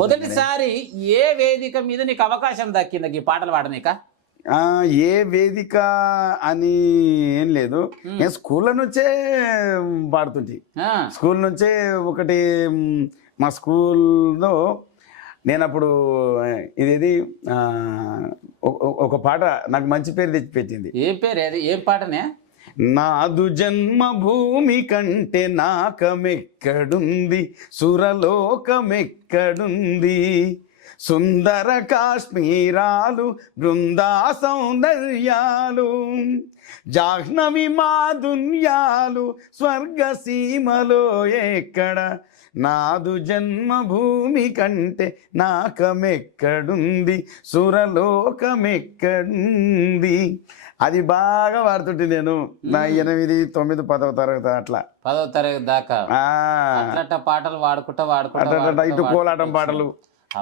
మొదటిసారి ఏ వేదిక మీద నీకు అవకాశం దక్కింది ఈ పాటలు పాడనీక? ఏ వేదిక అని ఏం లేదు, నేను స్కూళ్ళ నుంచే పాడుతుంటే. స్కూల్ నుంచే ఒకటి మా స్కూల్లో నేను అప్పుడు ఇదేది ఒక పాట నాకు మంచి పేరు తెచ్చిపెట్టింది. ఏం పేరు అది? ఏం పాటనే? నాదు జన్మభూమి కంటే నాకమెక్కడుంది, సురలోకమెక్కడుంది, సుందర కాశ్మీరాలు బృందా సౌందర్యాలు, జాహ్నవి మాధుర్యాలు స్వర్గసీమలో ఎక్కడ, నాదు జన్మభూమి కంటే నాకమెక్కడుంది, సురలోకమెక్కడుంది. అది బాగా వాడుతుంటే నేను నా 8, 9, 10వ తరగతి అట్లా 10వ తరగతి దాకా పాటలు వాడుకుంటా ఇటు కోలాటం పాటలు